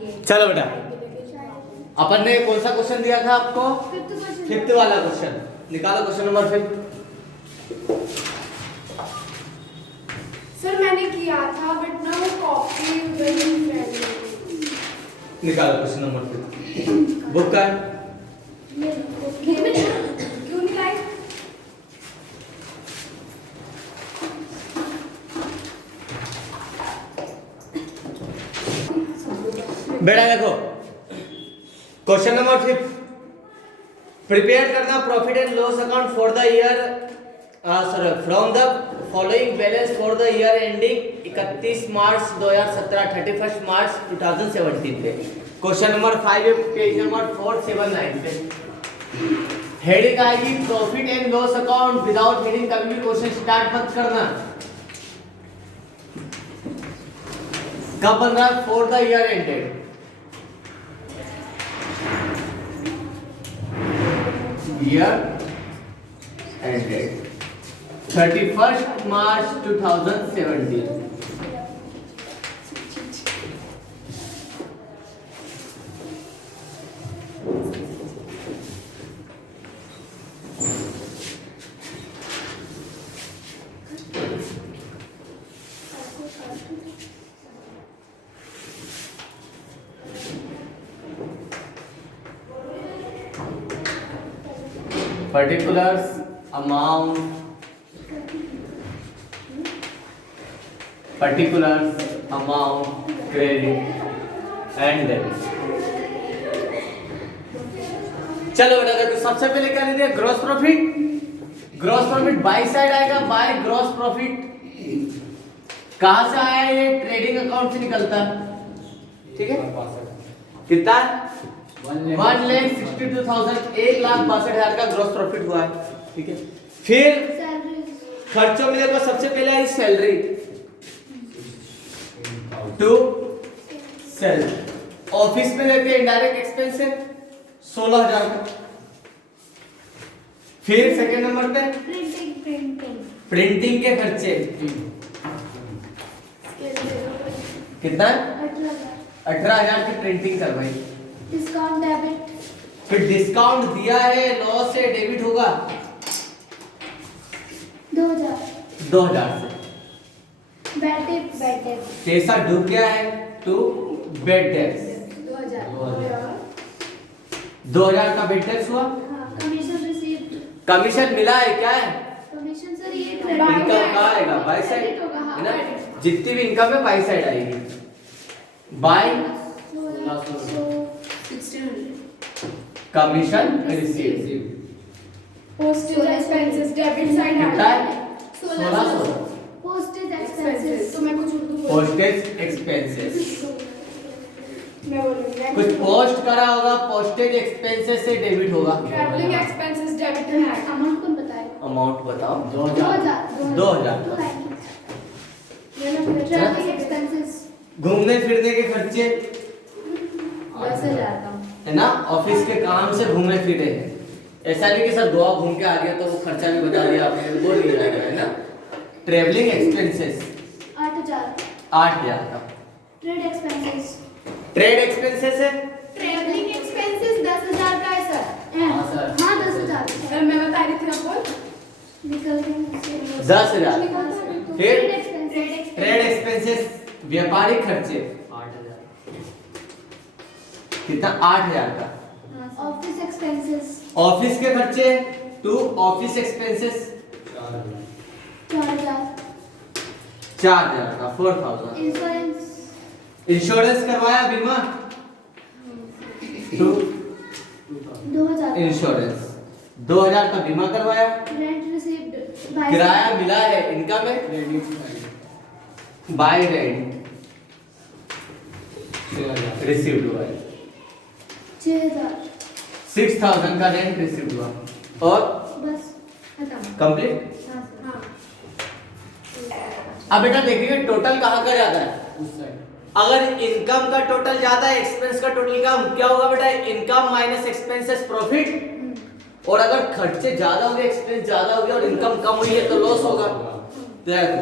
चलो बेटा, अपन ने कौन सा क्वेश्चन दिया था आपको? फिफ्थ वाला क्वेश्चन। निकालो क्वेश्चन नंबर 5। सर मैंने किया था बट ना वो कॉपी उधर ही फैल गई। निकालो क्वेश्चन नंबर 5। बुक का क्यों निकाली? बेटा देखो, क्वेश्चन नंबर 5 प्रिपेयर करना profit and loss account for the year from the following balance for the year ending 31 मार्च 2017 31 मार्च 2017 पे। क्वेश्चन नंबर 5 पेज नंबर 479 पे हेडिंग आएगी profit and loss account. Without heading कभी भी क्वेश्चन स्टार्ट मत करना। कब बन रहा है? For the year ended. Year ended 31st March 2017। Particulars, amount, credit and debit। चलो बेटा देखो, सबसे पहले क्या लेते हैं? Gross profit. Gross profit by side आएगा, बाय ग्रॉस प्रॉफिट। कहां से आया? ये ट्रेडिंग अकाउंट से निकलता है, ठीक है। कितना? 1,62,000 1,62,000 का ग्रॉस प्रॉफिट हुआ है, ठीक है। फिर खर्चों में देखो, सबसे पहले आई सैलरी टू सैलरी। ऑफिस में लेते हैं इनडायरेक्ट एक्सपेंस है 16,000 का। फिर सेकंड नंबर पे प्रिंटिंग के खर्चे कितना? 18,000 की प्रिंटिंग करवाई। Discount debit. फिर डिस्काउंट दिया है, लॉस से डेबिट होगा 2,000 से। Bad debt. पैसा डूब गया है टू बेड डेट्स। 2,000 का बेड डेट्स हुआ। Commission received. कमीशन मिला है, क्या है? कमीशन सर ये इनकम कहाँ आएगा? बाय साइड है ना। जितनी भी इनकम है बाय साइड आएगी। Bye commission received. Postage expenses debit side कितना है? 1600। पोस्टेज एक्सपेंसेस तो मैं कुछ पोस्टेज एक्सपेंसेस मैं बोलूंगी कुछ पोस्ट करा होगा, पोस्टेज एक्सपेंसेस से डेबिट होगा। ट्रैवलिंग एक्सपेंसेस डेबिट है। अमाउंट कौन बताए? अमाउंट बताओ। 2,000 ट्रैवलिंग एक्सपेंसेस घूमने फिरने के खर्चे 10,000 का है ना। ऑफिस के काम से घूमे फिरे हैं, ऐसा नहीं कि सर गोवा घूम के आ गया तो वो खर्चा भी बता दिया आपने, वो नहीं जाएगा, है ना। ट्रैवलिंग एक्सपेंसेस 8,000 का। ट्रेड एक्सपेंसेस ट्रेड एक्सपेंसेस है। ट्रैवलिंग एक्सपेंसेस 10,000 का है सर। हाँ सर। हाँ 10,000 सर मैं बता रही थी आपको। निकल गए 10,000। फिर ट्रेड ट्रेड एक्सपेंसेस व्यापारिक खर्चे 8,000। कितना? 8,000 का। ऑफिस एक्सपेंसेस ऑफिस के खर्चे टू ऑफिस एक्सपेंसेस 4,000। 4,000 का 4,000। इंश्योरेंस इंश्योरेंस करवाया, बीमा टू 2,000। इंश्योरेंस 2,000 का बीमा करवाया। रेंट रिसीव्ड किराया मिला है, इनकम है बाय रेंट रिसीव्ड हुआ है। 6,000 6,000 का रेंट रिसीव्ड हुआ। और बस खत्म। कंप्लीट। हाँ अब बेटा देखिए टोटल कहाँ का ज्यादा है। अगर इनकम का टोटल ज्यादा है, एक्सपेंस का टोटल कम, क्या होगा बेटा? Income minus expenses profit. और अगर खर्चे ज्यादा हो गए, एक्सपेंस ज्यादा हो गया और इनकम कम हुई है तो लॉस होगा। देखो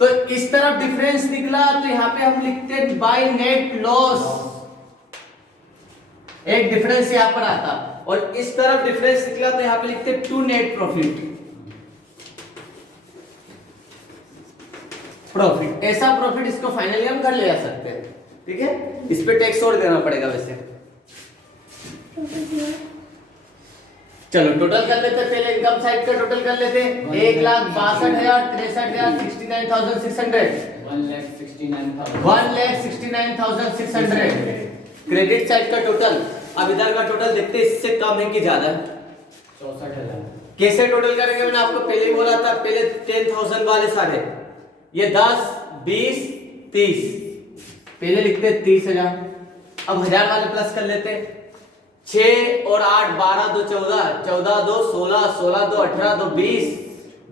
तो इस तरफ डिफरेंस निकला तो यहाँ पे हम लिखते हैं बाय नेट लॉस, एक डिफरेंस यहाँ पर आता, और इस तरफ डिफरेंस निकला तो यहाँ पे लिखते हैं टू नेट प्रॉफिट। प्रॉफिट, ऐसा प्रॉफिट इसको फाइनली हम घर ले जा सकते हैं, ठीक है। इस पे टैक्स और देना पड़ेगा वैसे। चलो टोटल कर लेते हैं, पहले इनकम साइड का टोटल कर लेते हैं। 1,62,63,63,600 1,69,600 क्रेडिट साइड का टोटल। अब इधर का टोटल देखते हैं इससे कम है कि ज्यादा है। 64,000। कैसे टोटल करेंगे, मैंने आपको पहले ही बोला था, पहले 10,000 वाले सारे, ये 10 20 30, पहले लिखते हैं 30,000। अब 1000 वाले प्लस कर लेते हैं। 6 और 8 12 2 14, 14 2 16, 16 2 18, 2 20,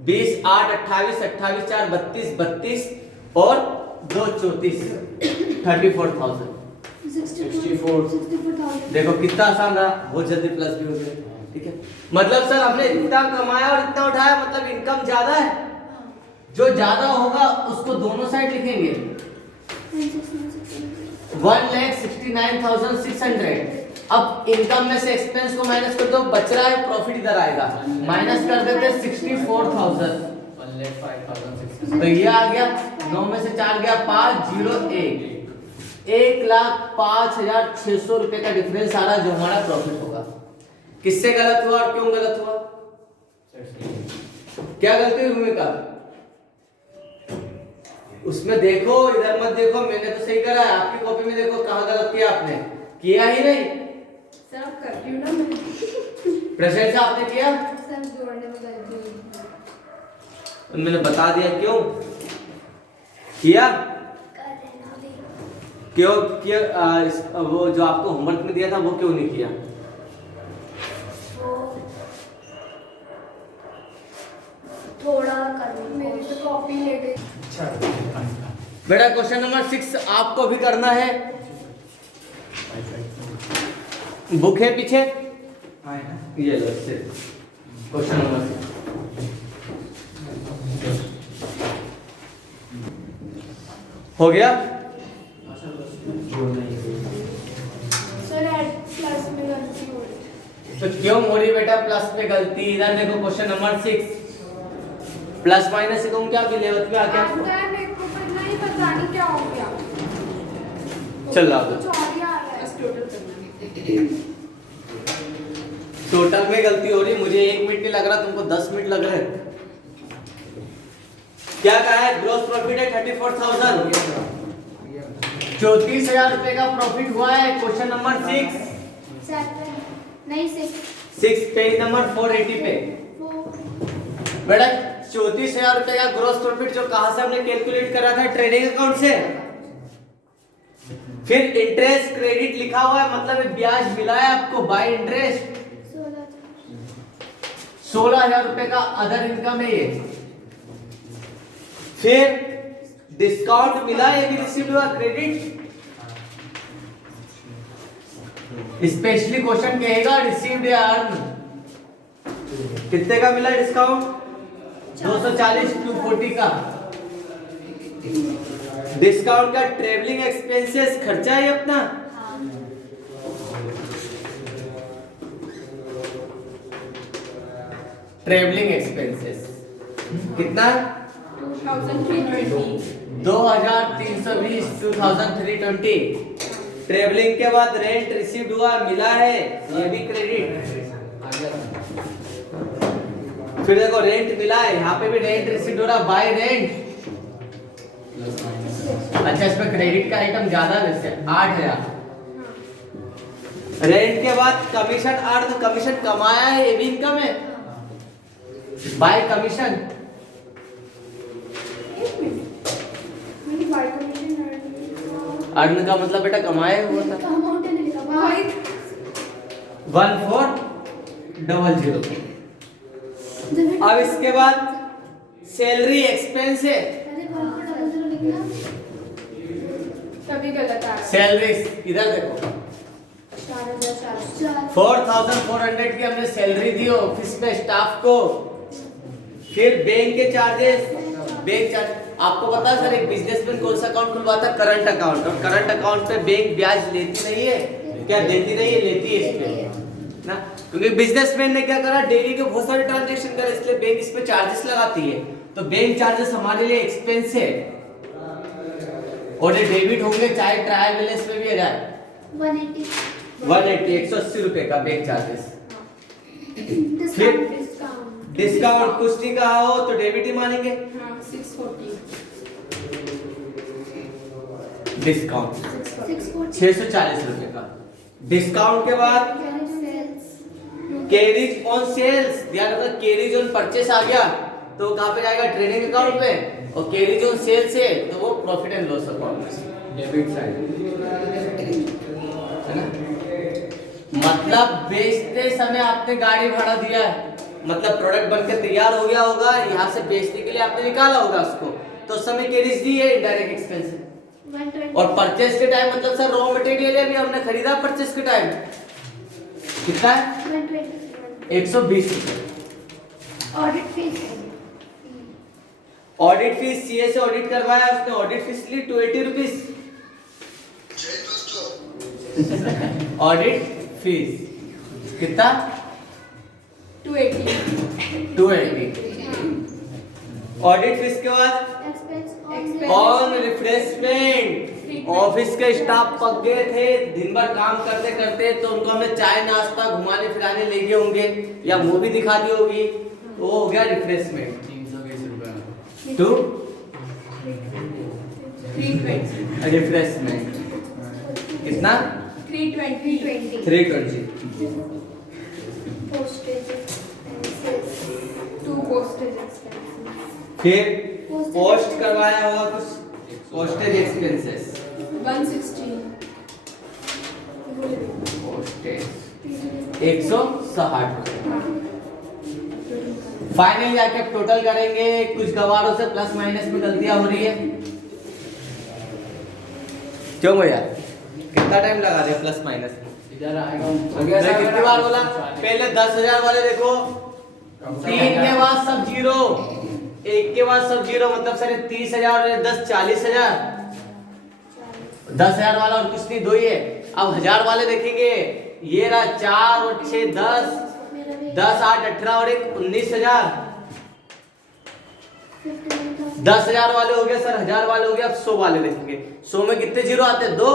20 8 28, 28 4 32, 32 और 2 34, 34,000। 64,000। देखो कितना आसान रहा, बहुत जल्दी प्लस भी हो गया, ठीक है। मतलब सर हमने इतना कमाया और इतना उठाया, मतलब इनकम ज्यादा है। जो ज्यादा होगा उसको दोनों साइड लिखेंगे। 1,69,600। अब इनकम में से एक्सपेंस को माइनस कर दो, बच रहा है प्रॉफिट इधर आएगा, माइनस कर देते 64,000। 1,05,600। तो ये आ गया, 9 में से 4 गया 5 0 1, 1,05,600 रुपए का डिफरेंस आ रहा है जो हमारा प्रॉफिट होगा। किससे गलत हुआ और क्यों गलत हुआ, क्या गलती हुई भूमिका उसमें देखो, इधर मत देखो, मैंने तो सही करा है। आपकी कॉपी में देखो कहाँ गलत किया आपने, किया ही नहीं। सब कर रही हूँ ना मैं। प्रेजेंट से आपने किया, सब जोड़ने में गलती हुई। मैंने बता दिया क्यों किया, क्यों किया। वो जो आपको होमवर्क में दिया था वो क्यों नहीं किया, थोड़ा कर मेरी तो कॉपी ले गई। बेटा क्वेश्चन नंबर 6 आपको भी करना है, बुक है पीछे, ये लो क्वेश्चन नंबर 6 हो गया। सर एड प्लस में गलती हो रही। तो क्यों हो रही बेटा प्लस में गलती, इधर देखो क्वेश्चन नंबर 6, प्लस माइनस से तुम क्या बिलेवत में आ गया, आता है मेरे को, पर नहीं पता नहीं क्या हो गया। चल रहा कुछ और ही आ रहा है। टोटल करना टोटल में गलती हो रही, मुझे 1 मिनट नहीं लग रहा, तुमको 10 मिनट लग रहे हैं। क्या कहा है, ग्रॉस प्रॉफिट है 34,000, 34,000 रुपए का प्रॉफिट हुआ है। क्वेश्चन नंबर 6 नहीं 6 पेज नंबर 480 पे बेटा 34,000 रुपए का ग्रॉस प्रॉफिट जो कहां से हमने कैलकुलेट करा था, ट्रेडिंग अकाउंट से। फिर इंटरेस्ट क्रेडिट लिखा हुआ है, मतलब ब्याज मिला है आपको बाय इंटरेस्ट। 16,000 रुपए का अदर इनकम है ये। फिर डिस्काउंट मिला, ये भी रिसीव्ड हुआ क्रेडिट। स्पेशली क्वेश्चन कहेगा रिसीव्ड या अर्न, कितने का मिला डिस्काउंट, 240 240 का डिस्काउंट का। ट्रेवलिंग एक्सपेंसेस खर्चा है अपना, ट्रेवलिंग एक्सपेंसेस कितना, 2,320 2,320। ट्रेवलिंग के बाद रेंट रिसीव्ड हुआ, मिला है, ये भी क्रेडिट। फिर देखो रेंट मिला है, यहाँ पे भी रेंट रिसीव्ड हो रहा, बाय रेंट। अच्छा इसमें क्रेडिट का आइटम ज्यादा वैसे 8,000। रेंट के बाद कमीशन अर्न, कमीशन कमाया है, ये भी इनकम है, बाय कमीशन। अर्न का मतलब बेटा कमाया हुआ था, 1400। अब इसके बाद सैलरी एक्सपेंस है, तभी गलत आ रहा है। सैलरी इधर देखो 4,400 की हमने सैलरी दी ऑफिस में स्टाफ को। फिर बैंक के चार्जेस, बैंक चार्ज आपको पता है सर एक बिजनेसमैन कौन सा अकाउंट खुलवाता है? Current account. और करंट अकाउंट पे बैंक ब्याज लेती नहीं है, क्या देती नहीं है? लेती है इस पे ना, क्योंकि बिजनेसमैन ने क्या करा, डेली के बहुत सारे ट्रांजैक्शन करे, इसलिए बैंक इस पे चार्जेस लगाती है। तो बैंक चार्जेस हमारे लिए एक्सपेंस है और ये डेबिट होंगे चाहे ट्रायल बैलेंस में भी आ जाए। 180 180 रुपए का बैंक चार्जेस। फिर डिस्काउंट कुछ नहीं कहा हो तो डेबिट ही मानेंगे। 640 डिस्काउंट 640 रुपए का। डिस्काउंट के बाद कैरीज ऑन सेल्स, ध्यान रखना कैरीज ऑन परचेस आ गया तो कहां पे जाएगा? ट्रेडिंग अकाउंट पे। और कैरीज ऑन सेल्स है तो वो प्रॉफिट एंड लॉस अकाउंट में, डेबिट साइड। है ना। मतलब बेचते समय आपने गाड़ी भाड़ा दिया है, मतलब प्रोडक्ट बनकर तैयार हो गया होगा, यहाँ से बेचने के लिए आपने निकाला होगा उसको, तो उस समय कैरीज दी है, इनडायरेक्ट एक्सपेंस है। और परचेस के टाइम मतलब सर रॉ मटेरियल है, भी हमने खरीदा परचेस के टाइम, कितना है? 120 रुपए। ऑडिट फीस सीए से ऑडिट करवाया उसने, ऑडिट फीस ली 280 रुपीस। ऑडिट फीस कितना? 280। ऑडिट फीस के बाद ऑन रिफ्रेशमेंट, ऑफिस के स्टाफ पक गए थे दिन भर काम करते करते, तो उनको हमने चाय नाश्ता घुमाने फिराने ले गए होंगे या मूवी दिखा दी होगी, तो वो हो गया रिफ्रेशमेंट। 320 रुपए। टू रिफ्रेशमेंट कितना? 320 320। फिर पोस्ट करवाया होगा कुछ, पोस्टेज एक्सपेंसेस 160 पोस्टेज 160। फाइनली आके टोटल करेंगे, कुछ गवारों से प्लस माइनस में गलतियां हो रही है, क्यों भैया? कितना टाइम लगा रहे प्लस माइनस में? इधर आएगा। मैं कितनी बार बोला? पहले 10,000 वाले देखो, 3 के बाद सब जीरो, 1 के बाद सब जीरो, मतलब सर 30,000 और 10 40,000। 10,000 वाला और कुछ नहीं, दो ही है। अब 1000 वाले देखेंगे, ये रहा 4 और 6 10, 10 8 18 और 1 19,000। 10,000 वाले हो गए सर, 1000 वाले हो गए। अब 100 वाले देखेंगे, 100 में कितने जीरो आते हैं? 2,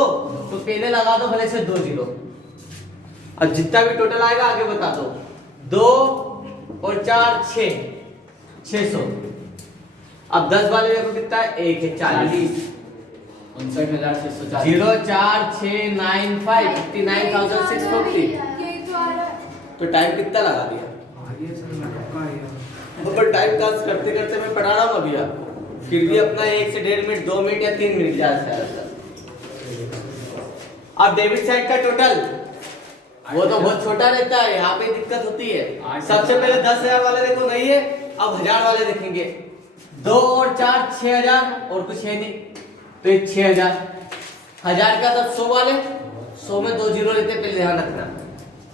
तो पहले लगा दो भले से 2 जीरो। अब जितना भी टोटल आएगा आगे बता दो। 2 और 4 6, 600। अब 10 वाले देखो कितना है? 1 है 40। 59,640। 0 4 6 9 5 59,640। तो टाइम कितना लगा दिया? पर टाइम पास करते करते मैं पढ़ा रहा हूँ अभी आपको, फिर भी अपना 1 से 1.5 मिनट 2 मिनट या 3 मिनट ज्यादा। अब डेबिट साइड का टोटल वो तो बहुत छोटा रहता है, यहाँ पे दिक्कत होती है। सबसे पहले 10,000 वाले देखो, नहीं है। अब 1000 वाले देखेंगे, 2 और 4 6,000 और कुछ है नहीं, तो 6,000। 1000 का तब 100 वाले, 100 में 2 जीरो लेते, पहले ध्यान रखना।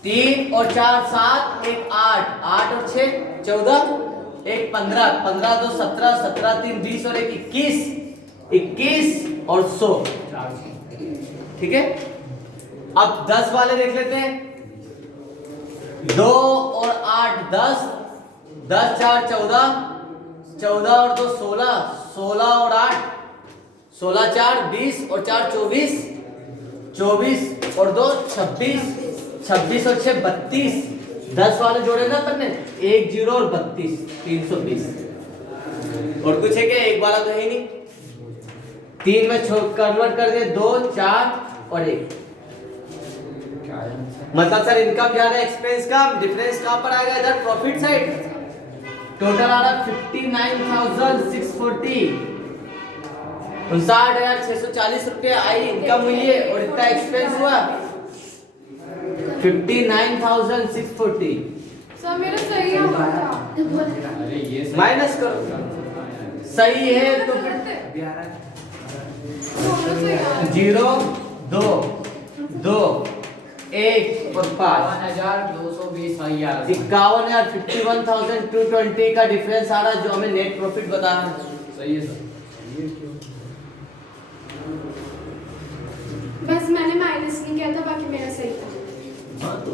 3 और 4 7 1 8, 8 और 6 14, 1 15, 15 2 17, 17 3 20 और 1 21, 21 और 100। ठीक है। अब 10 वाले देख लेते हैं, 2 और 8 10, 10 4 14, 14 और 2 16, 16 और 8 16 4 20 और 4 24, 24 और 2 26, 26 और 6 32। 10 वाले जोड़े ना अपन ने, 1 0 और 32 320। और कुछ है क्या? एक वाला तो है नहीं। 3 में कन्वर्ट कर दे, 2 4 और 1। मतलब सर इनकम ज्यादा एक्सपेंस कम, डिफरेंस कहां पर आएगा? इधर प्रॉफिट साइड। टोटल आ रहा 59,640, 59,640 रुपए आई इनकम हुई है, और इतना एक्सपेंस हुआ 59,640। सर मेरा सही आ रहा था। अरे ये सही- माइनस करो, सही है तो फिर दोनों सही आ रहा है। 0 2 2 1 और 5 51,220 आई यार। 51,000 51,220 का डिफरेंस आ रहा है, जो हमें नेट प्रॉफिट बता रहा है। सही है सर। मैंने किया था, बाकी मेरा सही था। हाँ तो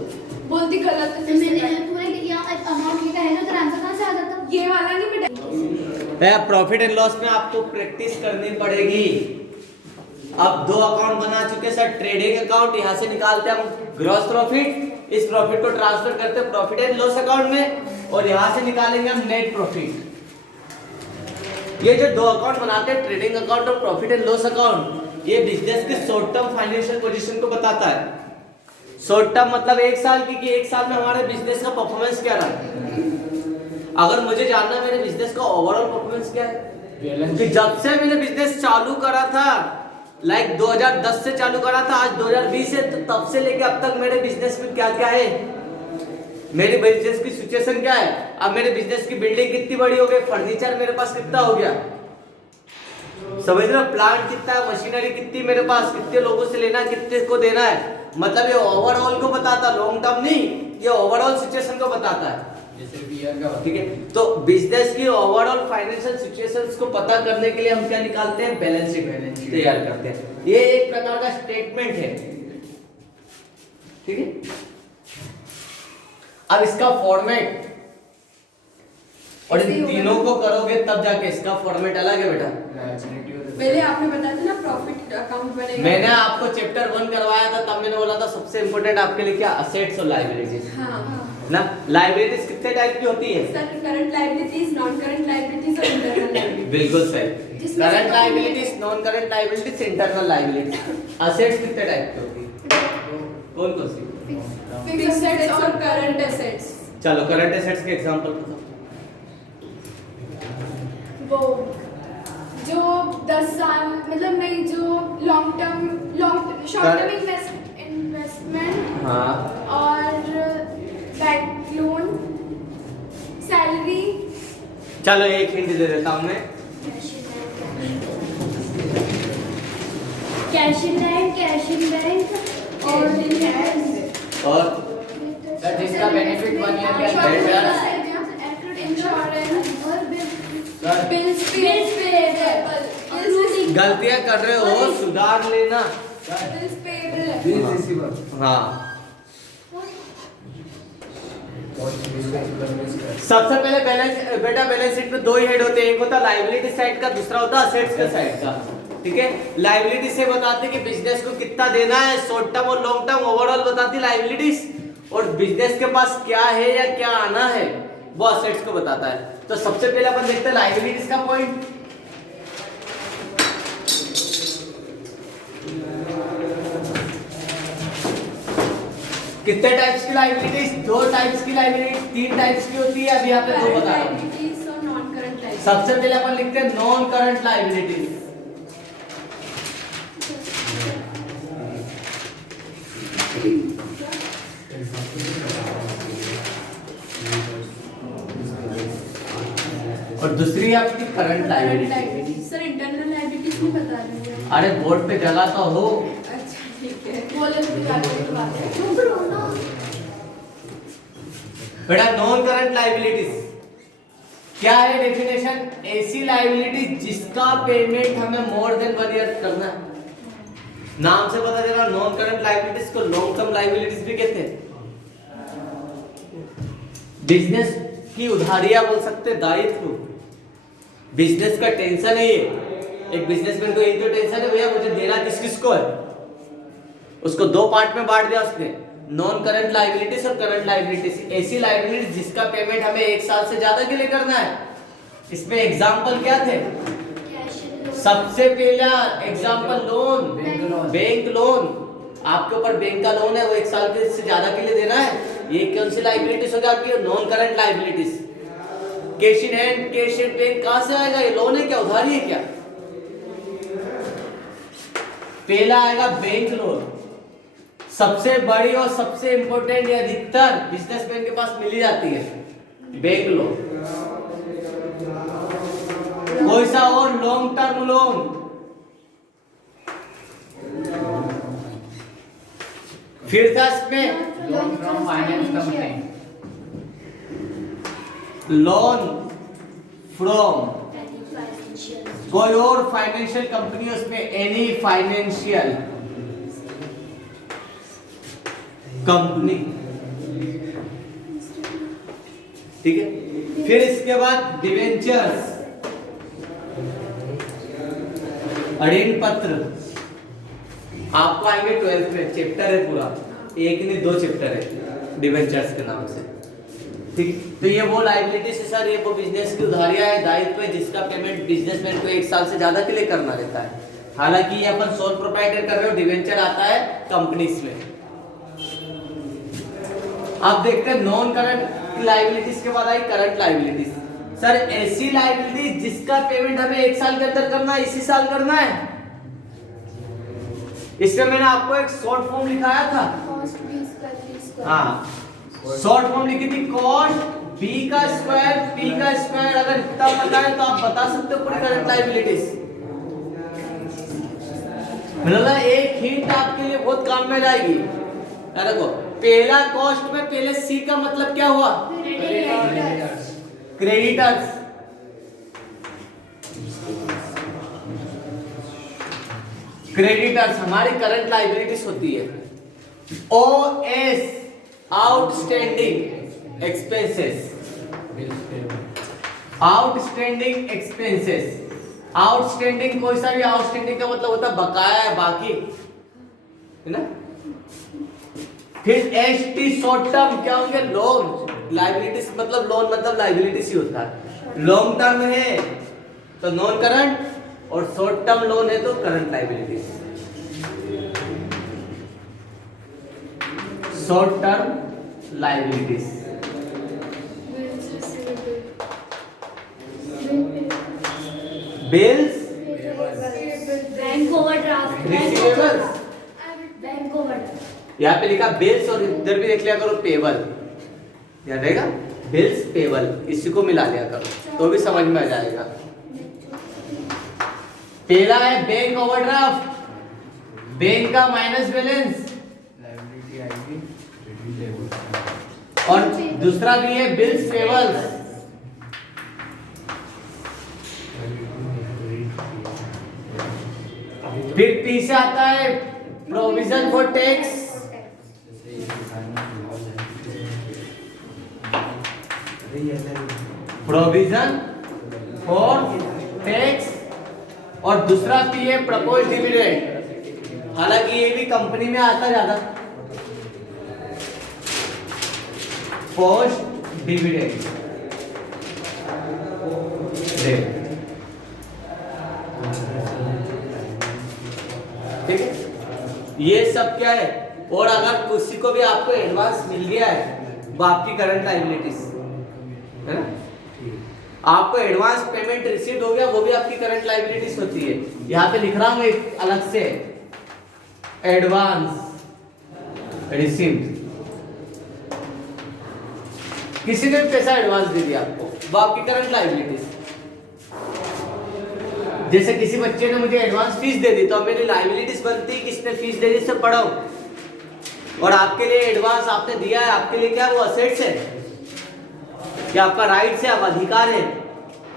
बोलती गलत है तो मैंने पूरे यहाँ अमाउंट लिखा है ना, तो आंसर कहाँ से आ जाता? ये वाला नहीं बेटा। प्रॉफिट एंड लॉस में आपको प्रैक्टिस करनी पड़ेगी। अब दो अकाउंट बना चुके सर, ट्रेडिंग अकाउंट, यहाँ से निकालते हैं हम ग्रॉस प्रॉफिट, इस प्रॉफिट को ट्रांसफर करते हैं प्रॉफिट एंड लॉस अकाउंट में, और यहाँ से निकालेंगे हम नेट प्रॉफिट। ये जो दो अकाउंट बनाते हैं, ट्रेडिंग अकाउंट और प्रॉफिट एंड लॉस अकाउंट, ये बिजनेस के शॉर्ट टर्म फाइनेंशियल पोजीशन को बताता है। शॉर्ट टर्म मतलब एक साल की, कि एक साल में हमारे बिजनेस का परफॉर्मेंस क्या रहा। अगर मुझे जानना है मेरे बिजनेस का ओवरऑल परफॉर्मेंस क्या है, कि जब से मैंने बिजनेस चालू करा था, लाइक 2010 से चालू करा था, आज 2020 है, तो तब से लेके अब तक मेरे बिजनेस में क्या क्या है, मेरे बिजनेस की सिचुएशन क्या है। अब मेरे बिजनेस की बिल्डिंग कितनी बड़ी हो गई, फर्नीचर मेरे पास कितना हो गया, समझ रहे हो, प्लांट कितना है, मशीनरी कितनी मेरे पास, कितने लोगों से लेना, कितने को देना है। मतलब ये ओवरऑल को बताता, लॉन्ग टर्म नहीं, ये ओवरऑल सिचुएशन को बताता है। ठीक है, तो बिजनेस की ओवरऑल फाइनेंशियल सिचुएशंस को पता करने के लिए हम क्या निकालते हैं, बैलेंस शीट तैयार करते हैं। ये एक प्रकार का स्टेटमेंट है। ठीक है, अब इसका फॉर्मेट, और इन तीनों को करोगे तब जाके इसका फॉर्मेट अलग है बेटा। पहले आपने बताया था ना प्रॉफिट अकाउंट बनेगा। मैंने आपको चैप्टर 1 करवाया था, तब मैंने बोला था सबसे इंपॉर्टेंट आपके लिए क्या, असेट्स और लायबिलिटीज। हाँ ना, लायबिलिटीज कितने टाइप की होती है? Sir, current liabilities, non current liabilities और इंटरनल लायबिलिटीज। बिल्कुल सही, जिसमें से current liabilities, non current liabilities, internal liabilities. Assets कितने टाइप की होती है, कौन कौन सी? फिक्स्ड एसेट्स और करंट एसेट्स। चलो करंट एसेट्स के एग्जांपल बताओ। वो जो 10 साल मतलब नहीं, जो लॉन्ग शॉर्ट टर्म इन्वेस्टमेंट, हाँ, और बैंक लोन, सैलरी। चलो एक हिंट दे देता हूँ मैं। कैश इन बैंक और सर जिसका बेनिफिट 1 ईयर के अंदर, इंश्योरेंस, सर बिल्स पेएबल, गलतियां कर रहे हो, सुधार लेना। Bills payable. हाँ, सबसे पहले बैलेंस बेटा, बैलेंस शीट में दो ही हेड होते हैं, एक होता है लायबिलिटी साइड का, दूसरा होता है असेट्स के साइड का। ठीक है, लायबिलिटी से बताते हैं कि बिजनेस को कितना देना है, शॉर्ट टर्म और लॉन्ग टर्म ओवरऑल बताती है लायबिलिटीज, और बिजनेस के पास क्या है या क्या आना है वो असेट्स को बताता है। तो सबसे पहले अपन देखते हैं लायबिलिटीज का पॉइंट। कितने टाइप्स की लायबिलिटीज, दो टाइप्स की लायबिलिटीज, तीन टाइप्स की होती है, अभी यहाँ पे दो बता रहा हूं। लायबिलिटीज और नॉन करंट लायबिलिटीज। सबसे पहले अपन लिखते हैं नॉन करंट लायबिलिटीज। और दूसरी आपकी current liability. Sir internal liabilities नहीं बता रहे हैं। अरे बोर्ड पे जगह तो हो। अच्छा ठीक है, बोले तो जाके बात है। बेटा नॉन करंट लायबिलिटीज क्या है डेफिनेशन, ऐसी लायबिलिटी जिसका पेमेंट हमें मोर देन 1 ईयर करना है। नाम से पता चला, नॉन करंट लायबिलिटीज को लॉन्ग टर्म लायबिलिटीज भी कहते हैं। बिजनेस की उधारियां बोल सकते, दायित्व। बिजनेस का टेंशन है ये, एक बिजनेसमैन को यही तो टेंशन है, भैया मुझे देना किस किस को है। उसको दो पार्ट में बांट दिया उसने, नॉन करंट लायबिलिटीज और करंट लायबिलिटीज। ऐसी लायबिलिटीज जिसका पेमेंट हमें 1 साल से ज्यादा के लिए करना है। इसमें एग्जांपल क्या थे, सबसे पहला एग्जांपल लोन, बैंक लोन। आपके ऊपर बैंक का लोन है, वो 1 साल से ज्यादा के लिए देना है, ये कौन सी लायबिलिटीज होगी आपकी, non current liabilities. Cash in hand, cash in bank कहां से आएगा, ये लोन है क्या, उधारी है क्या। पहला आएगा बैंक लोन, सबसे बड़ी और सबसे इंपॉर्टेंट, ये अधिकतर बिजनेसमैन के पास मिली जाती है बैंक लोन। कोई सा और लॉन्ग टर्म लोन, फिर था इसमें loan from finance company, loan from कोई और फाइनेंशियल कंपनी, उसमें एनी फाइनेंशियल। कंपनी, ठीक है। फिर इसके बाद डिवेंचर्स, ऋण पत्र, आपको आएंगे 12th में, चैप्टर है पूरा, एक नहीं 2 चैप्टर है डिवेंचर्स के नाम से, ठीक। तो ये वो लायबिलिटी है सर, ये वो बिजनेस की उधारियां है, दायित्व है जिसका पेमेंट बिजनेसमैन को 1 साल से ज्यादा के लिए करना रहता है। हालांकि ये अपन सोल प्रोप्राइटर कर रहे हो, डिवेंचर आता है कंपनीज में। आप देखते हैं नॉन करंट लायबिलिटीज के बाद आई करंट लायबिलिटीज। सर ऐसी लायबिलिटी जिसका पेमेंट हमें 1 साल के अंदर करना है, इसी साल करना है। इसमें मैंने आपको एक शॉर्ट फॉर्म लिखाया था, cost B square P square. हाँ शॉर्ट फॉर्म लिखी थी, कॉस्ट बी का स्क्वायर पी का स्क्वायर। अगर इतना पता है तो आप बता सकते हो पूरी करंट लायबिलिटीज। मतलब एक हिंट आपके लिए बहुत काम में जाएगी। देखो पहला कॉस्ट में पहले सी का मतलब क्या हुआ, क्रेडिटर्स। क्रेडिटर्स हमारी करंट लायबिलिटीज होती है। O S outstanding expenses, outstanding expenses. Outstanding कोई सा भी आउटस्टैंडिंग का मतलब होता है बकाया है, बाकी है ना। फिर एस टी शॉर्ट टर्म क्या होंगे, लोन लायबिलिटीज, मतलब लोन मतलब लायबिलिटीज ही होता है। लॉन्ग टर्म है तो नॉन करंट, और शॉर्ट टर्म लोन है तो current liabilities. Short term liabilities, bills, bank overdraft, receivables. Bank overdraft. यहाँ पे लिखा बिल्स और इधर भी देख लिया करो पेबल, याद रहेगा बिल्स पेबल, इसी को मिला लिया करो तो भी समझ में आ जाएगा। पहला है बैंक ओवरड्राफ्ट, बैंक का माइनस बैलेंस, और दूसरा भी है बिल्स पेबल्स। फिर पी से आता है provision for tax, provision for tax, और दूसरा पी है प्रपोज डिविडेंड। हालांकि ये भी कंपनी में आता ज्यादा, पोस्ट डिविडेंड। ठीक है, ये सब क्या है। और अगर किसी को भी आपको एडवांस मिल गया है वो आपकी करंट लायबिलिटीज है ना, आपको एडवांस पेमेंट रिसीव हो गया वो भी आपकी करंट लायबिलिटीज होती है। यहाँ पे लिख रहा हूँ एक अलग से, एडवांस रिसीव्ड, किसी ने पैसा एडवांस दे दिया आपको, वो आपकी करंट लायबिलिटीज। जैसे किसी बच्चे ने मुझे एडवांस फीस दे दी तो मेरी लायबिलिटीज बनती है किसने फीस दे दी, इससे पढ़ो। और आपके लिए एडवांस आपने दिया है, आपके लिए क्या वो असेट्स है, क्या आपका राइट्स है, आप अधिकार है,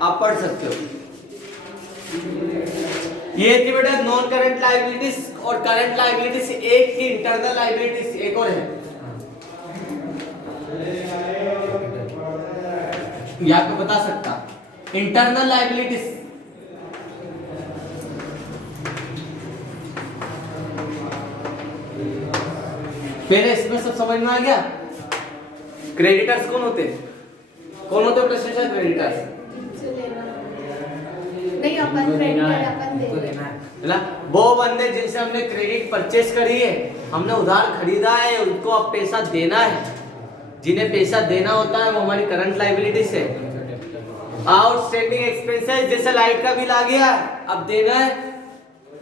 आप पढ़ सकते हो। ये थी बेटा नॉन करंट लायबिलिटीज और करंट लायबिलिटीज। एक ही इंटरनल लायबिलिटीज एक और है, ये आपको बता सकता, इंटरनल लायबिलिटीज। फिर इसमें सब समझ में आ गया। क्रेडिटर्स कौन होते हैं, कौन होते हैं प्रेस्टेशन क्रेडिटर्स? नहीं अपन क्रेडिट अपन देना है ना, वो बंदे जिनसे हमने क्रेडिट परचेस करी है, हमने उधार खरीदा है, उनको अब पैसा देना है। जिन्हें पैसा देना होता है वो हमारी करंट लायबिलिटीज है। आउटस्टैंडिंग एक्सपेंसेस, जैसे लाइट का बिल आ गया अब देना है,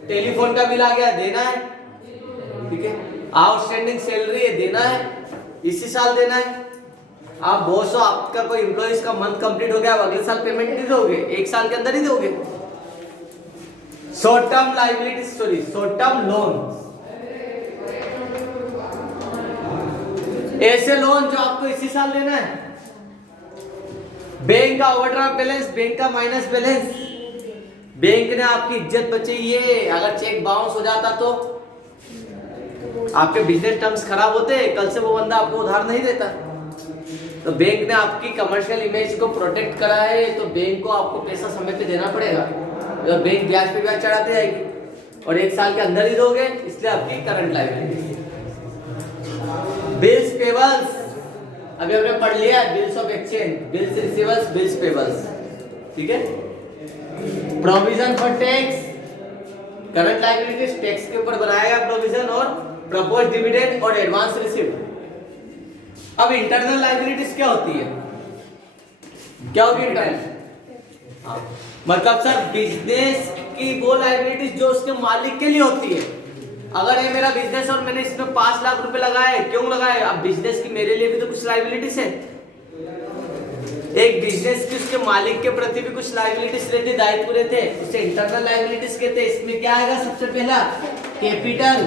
टेलीफोन का बिल आ गया देना है, ठीक है। आउटस्टैंडिंग सैलरी है देना है, इसी साल देना है। आप बॉस हो, आपका कोई एम्प्लॉइज का मंथ कंप्लीट हो गया, अगले साल पेमेंट नहीं दोगे, 1 साल के अंदर ही दोगे। Short term liability, sorry short term loan, ऐसे लोन जो आपको इसी साल देना है। बैंक का ओवरड्राफ्ट बैलेंस, बैंक का माइनस बैलेंस, बैंक ने आपकी इज्जत बचाई है, अगर चेक बाउंस हो जाता तो आपके बिजनेस टर्म्स खराब होते, कल से वो बंदा आपको उधार नहीं देता। तो बैंक ने आपकी कमर्शियल इमेज को प्रोटेक्ट करा है, तो बैंक को आपको पैसा समय पे देना पड़ेगा, और बैंक ब्याज पे ब्याज चढ़ाते जाएगी, और 1 साल के अंदर ही दोगे, इसलिए आपकी करंट लायबिलिटी। बिल्स पेबल्स अभी हमने पढ़ लिया, bills of exchange, bills receivers, bills payables, ठीक है। Provision for tax, current liabilities tax के ऊपर बनाया गया प्रोविजन, और प्रपोज डिविडेंड और एडवांस रिसीव्ड। अब इंटरनल लायबिलिटीज क्या होती है, क्या होगी इंटरनल? मतलब सर बिजनेस की वो लायबिलिटीज जो उसके मालिक के लिए होती है। अगर ये मेरा बिजनेस और मैंने इसमें 5 लाख रुपए लगाए, क्यों लगाए? अब बिजनेस की मेरे लिए भी तो कुछ लायबिलिटीज है। एक बिजनेस की उसके मालिक के प्रति भी कुछ लायबिलिटीज रहते, दायित्व रहते, उसे इंटरनल लायबिलिटीज कहते हैं। इसमें क्या आएगा? सबसे पहला कैपिटल,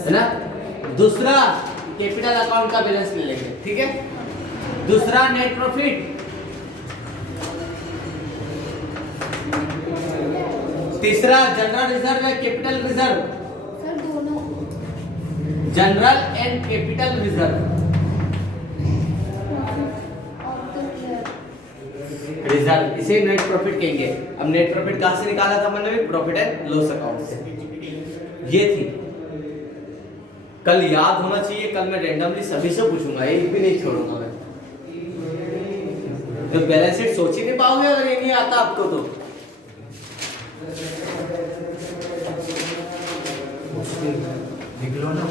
है ना। दूसरा कैपिटल अकाउंट का बैलेंस ले लेंगे, ठीक है। दूसरा नेट प्रॉफिट, तीसरा जनरल रिजर्व है कैपिटल रिजर्व, सर दोनों general and capital reserve, reserve, इसे नेट प्रॉफिट कहेंगे। अब नेट प्रॉफिट कहां से निकाला था मैंने? प्रॉफिट एंड लॉस अकाउंट से। ये थी, कल याद होना चाहिए, कल मैं रैंडमली सभी से पूछूंगा, एक भी नहीं छोड़ूंगा मैं। तो बैलेंस शीट सोच ही नहीं पाओगे अगर ये नहीं आता आपको तो। निकलो ना।